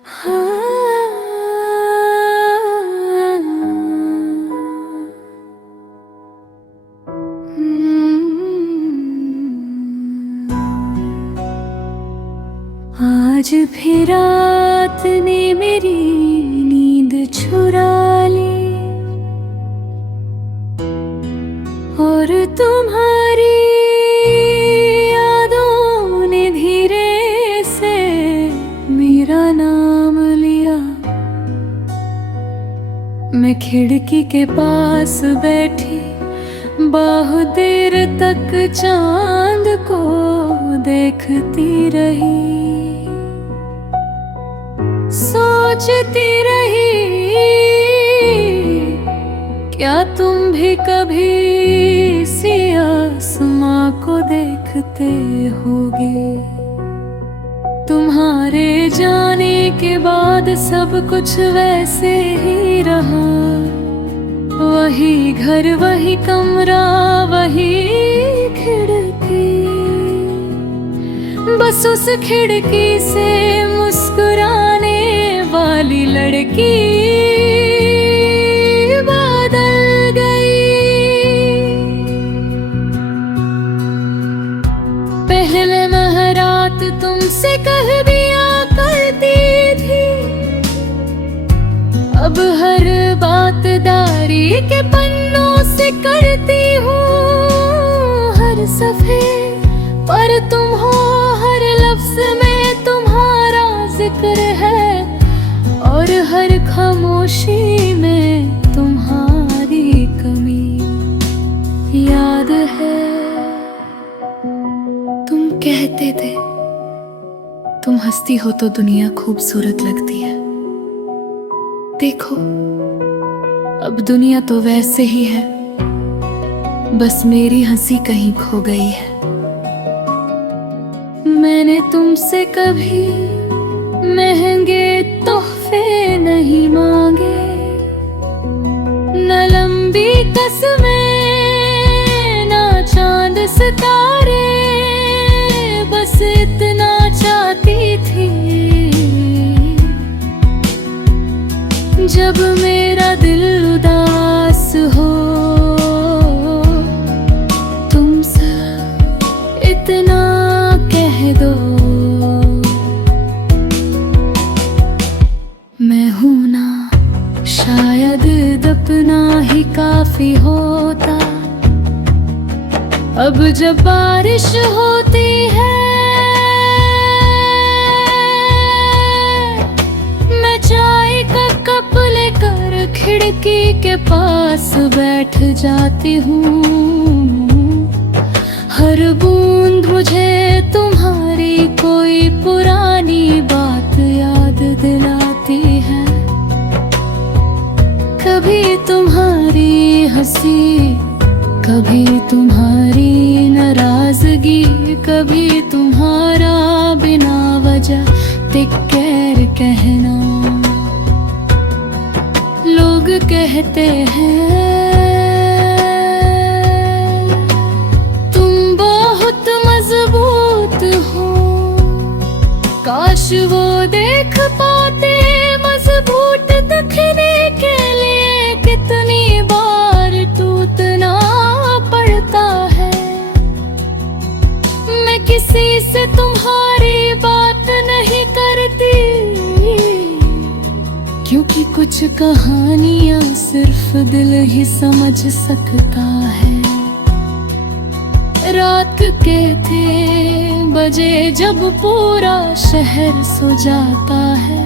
आज भी रात ने मेरी नींद चुरा ली और तुम्हारी यादों ने धीरे से मेरा नाम लिया। मैं खिड़की के पास बैठी बहुत देर तक चांद को देखती रही, सोचती रही क्या तुम भी कभी इसी आसमां को देखते होगे। तुम्हारे जाने के बाद सब कुछ वैसे ही रहा, वही घर वही कमरा वही खिड़की, बस उस खिड़की से मुस्कुराने वाली लड़की बदल गई। पहले मैं रात तुमसे कह दिया करती थी, अब हर बात डायरी के पन्नों से करती हूँ। हर सफ़े पर तुम हो, हर लफ्ज़ में तुम्हारा जिक्र है, और हर खामोशी में तुम्हारी कमी याद है। तुम कहते थे तुम हंसती हो तो दुनिया खूबसूरत लगती है। देखो अब दुनिया तो वैसे ही है, बस मेरी हंसी कहीं खो गई है। मैंने तुमसे कभी महंगे तोहफे नहीं मांगे, न लंबी कसमें न चांद सितारे, बस इतना चाहती थी जब मेरा दिल उदास हो तुमसे इतना कह दो। मैं हूं ना, शायद दफना ही काफी होता। अब जब बारिश होती है मैं चाय का कप लेकर खिड़की के पास बैठ जाती हूँ। हर बूंद मुझे तुम्हारी कोई पुरानी बात याद दिलाती है। कभी तुम्हारी हंसी, कभी तुम्हारी नाराजगी, कभी तुम्हारा बिना वजह टिक कर कहना। लोग कहते हैं तुम बहुत मजबूत हो, काश वो देख पाते मजबूत दिखने के लिए कितनी बार टूटना पड़ता है। मैं किसी से तुम्हारी बात नहीं करती, क्योंकि कुछ कहानियां सिर्फ दिल ही समझ सकता है। रात के थे बजे जब पूरा शहर सो जाता है,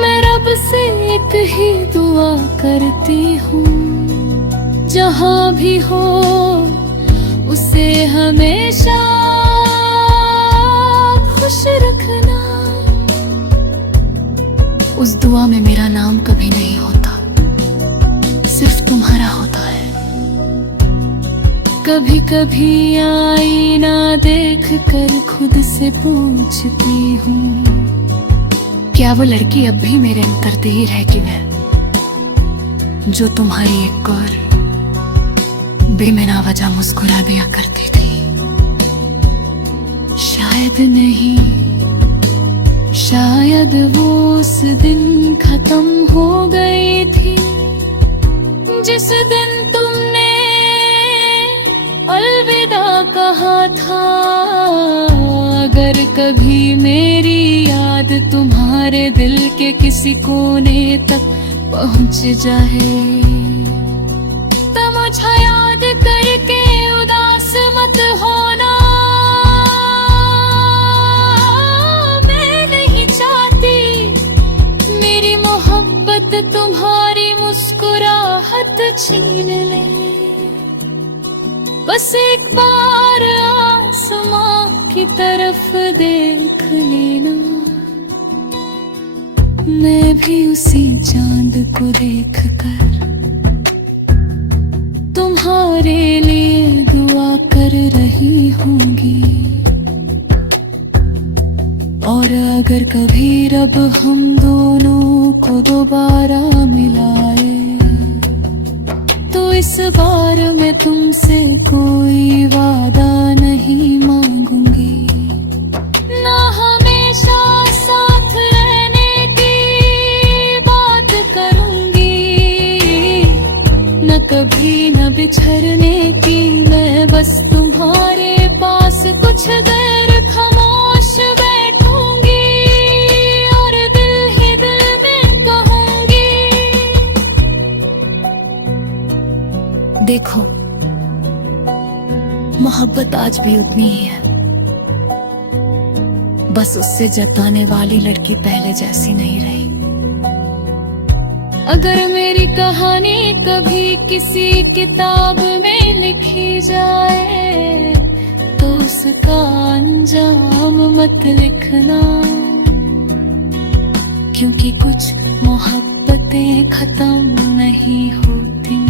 मैं रब से एक ही दुआ करती हूँ, जहाँ भी हो उसे हमेशा खुश रखना। उस दुआ में मेरा नाम कभी नहीं होता, सिर्फ तुम्हारा होता है। कभी कभी आईना देख कर खुद से पूछती हूँ, क्या वो लड़की अब भी मेरे अंदर देर है कि मैं, जो तुम्हारी एक और बेमना वजह मुस्कुरा दिया करती थी। शायद नहीं, शायद वो उस दिन खत्म हो गई थी जिस दिन तुमने अलविदा कहा था। अगर कभी मेरी याद तुम्हारे दिल के किसी कोने तक पहुंच जाए तो मुझे याद करके उदास मत होना। मैं नहीं चाहती मेरी मोहब्बत तुम्हारी मुस्कुराहट छीन ले। बस एक बार आसमां की तरफ देख लेना। मैं भी उसी चांद को देखकर तुम्हारे लिए दुआ कर रही होंगी। और अगर कभी रब हम दोनों को दोबारा मिलाए तो इस बार मैं तुमसे कोई वादा नहीं मांगूंगी। ना हमेशा साथ रहने की बात करूंगी, न कभी न बिछड़ने की। मैं बस तुम्हारे पास कुछ देर खामोश बैठूंगी और दिल ही दिल में कहूंगी। देखो, मोहब्बत आज भी उतनी ही है, बस उससे जताने वाली लड़की पहले जैसी नहीं रही। अगर मेरी कहानी कभी किसी किताब में लिखी जाए तो उसका अंजाम मत लिखना, क्योंकि कुछ मोहब्बतें खत्म नहीं होती,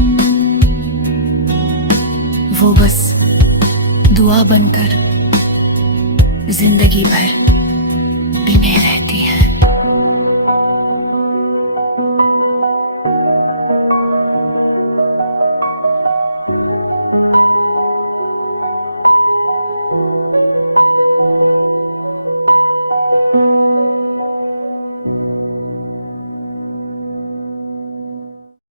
वो बस दुआ बनकर जिंदगी भर